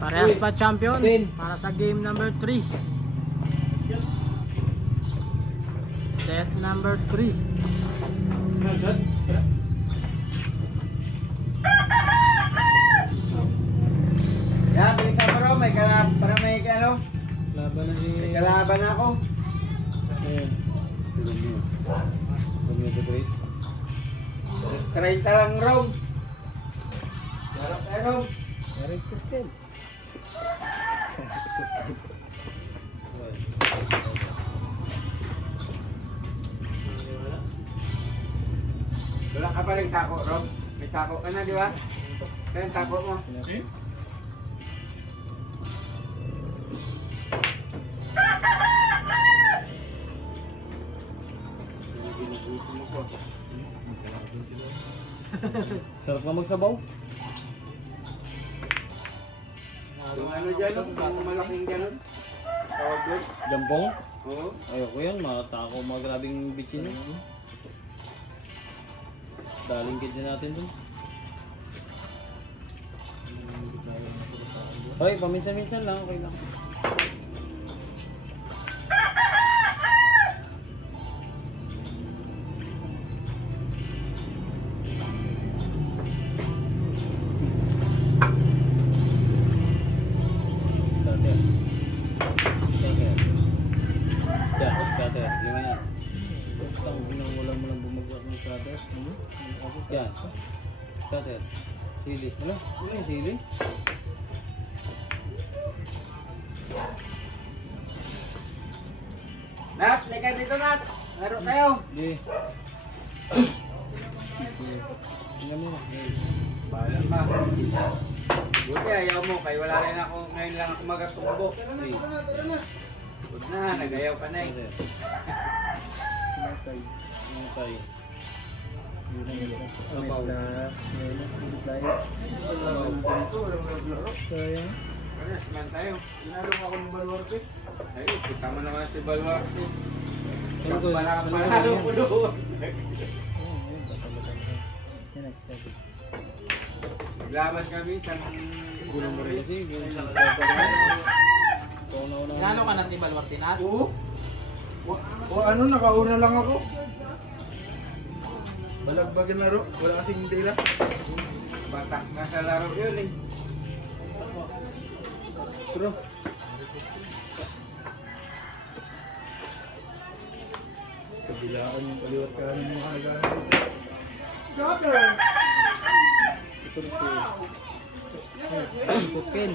Parehas pa champion para sa game number 3. Set number 3. Yan, bilisan mo raw, para may ano? Laban na si... May kalaban ako. Ayan. Straight lang raw. Harap tayo raw. Very good. Wala ka pa rin tako, Rob. May tako ka na, di ba? Kaya tako mo. Sarap na magsabaw. Yung ano dyan, yung malaking gano'n. Tawag doon. Jampong? Oo. Ayoko yan, matako mga grabing bitchin yun. Daling kid natin dun. Hoy, paminsan-minsan lang, okay lang. Yan. Cutter. Sili. Wala? Wala yung sili? Nat, lika dito, Nat. Laro tayo. Hindi. Tingnan mo. Balan ba? Buti ayaw mo, kaya wala rin ako, ngayon lang ako magatumbo. Tara na. Good na, nagayaw ka na eh. Matay. Sabaw. Sayang. Pares man tayo. Inalong ako ng Baluarte. Ayos, kita mo naman si Baluarte. Ano ko? Palalo ko doon. Naglaban kami sa... Gulong mo rin kasi. Gano'n ka natin Baluarte na? Oo. O ano, nakauna lang ako. Balagbagan na ro, wala kasing dila. Batak na sa laro yun eh. Pero, Kabilaan yung kaliwat kanin yung nagano. Scatter! ito rin ko. Pukin.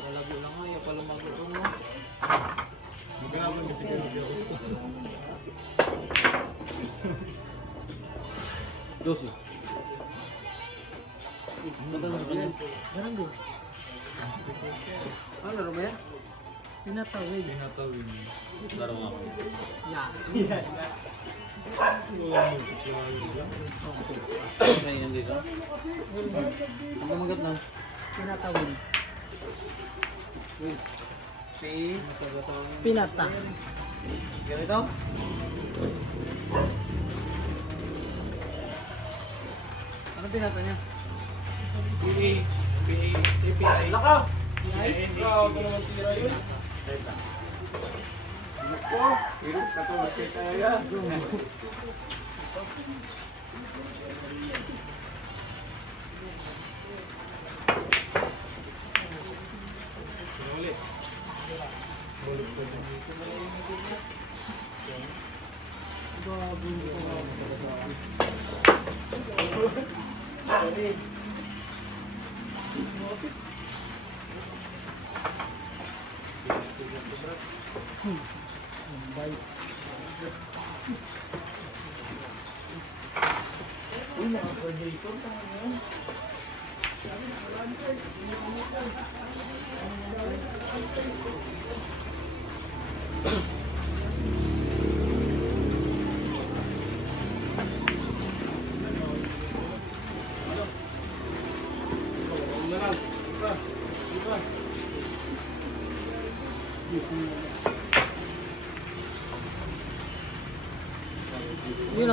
Walago lang nga, yung pala magulong mo. Magaman kasi kayo. Dosi. Ganun din. Ano laro ba yan? Pinatawid. Laro nga ako. Yan. Ay, nandito. Ang kumagat na. Pinatawid. Pinata. Ganito? Ano pinata niya? API. Laka! Ikaw, ito naman tira yun. Nako, hirap ka to. Kaya. Yun o.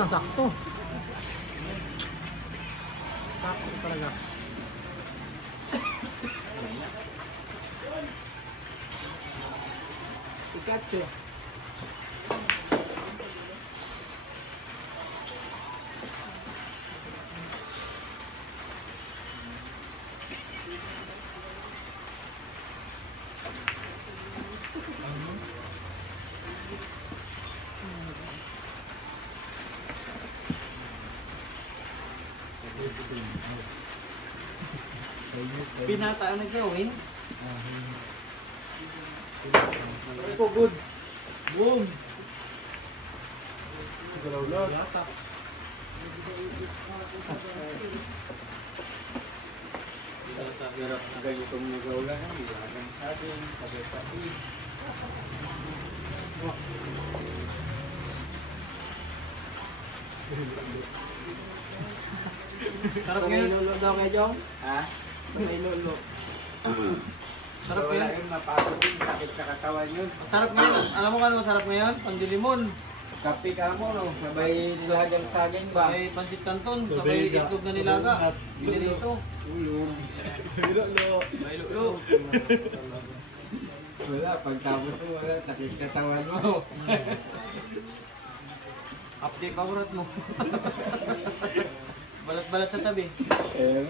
sakto. Sakto talaga. Pikachu. Pinata ang nagka-wins. Ito, good. Boom! Ganitong nagawla na, ilagang sabing, tabi-tabi. Sarap ngayon. May lolo daw kay Jong. Ha? May lolo. Sarap Wala ngayon. yun, napagod yun, sakit sa katawan yun. Masarap ngayon. Alam mo kung ano masarap ngayon? Pandilimon. Kapi ka mo, no? Sabay nilagang saging ba? Sabay pansit canton. Sabay itlog na nilaga. Ginito. Ulong. May lolo. Wala, pagtapos mo, wala, sakit katawan mo. Update paurat mo. Balat-balat sa tabi. Eh,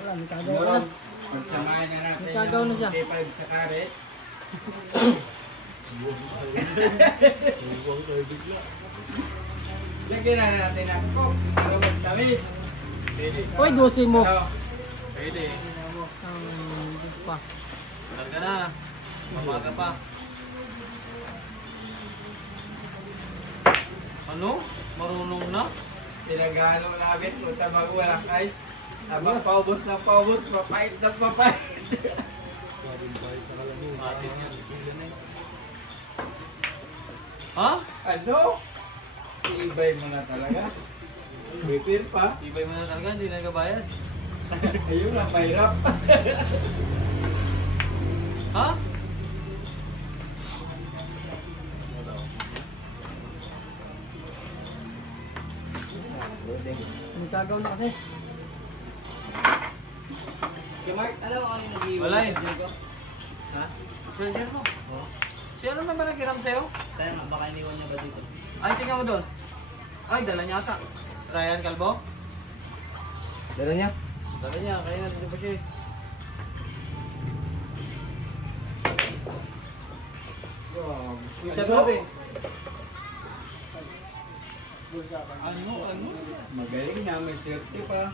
Wala, may kagawa na. pagsamahin na natin May kagaw na siya. yung K5 sa karet. Lagyan na natin ang coke para magtamis. Uy, dosi mo. Ano? Pwede. Pa. Targa na. Mamaga pa. Ano? Marunong na? Pinagano namin, punta bago walang ice. Abang paubos ng paubos, mapait na mapait. Atin yan. Ha? Ano? Iibay mo na talaga. Bipir pa. Ibay mo na talaga, hindi na nagabayad. Ayun na, pahirap. Ha? May kagaw na kasi. Kay Mark, alam mo ano yung nag-iwan? Wala eh. Ha? Charger mo. Siya ano naman nag-iram sa'yo? Tayo nga, baka iniwan niya ba dito? Ay, tingnan mo doon. Ay, dala niya ata. Ryan Calvo? Dala niya? Dala niya, kaya nandito pa siya eh. Chat natin. Ano? Magaling na, may safety pa.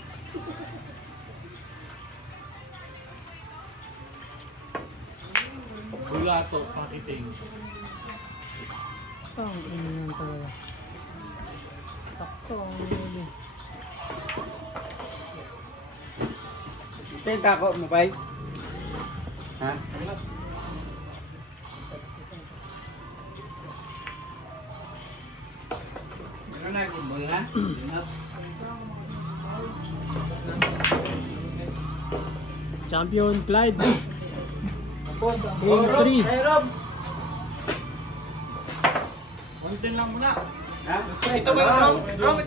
Bulato, pakiting. Ito, ang ganyan talaga. Sakto ang huli. Ito yung kako mo, bay? Ha? Ano na, gimbal na? Champion Clyde. Tapos, Game 3. Hey, Rob! Kontin lang muna. Ha? Ito ba yung Ito yung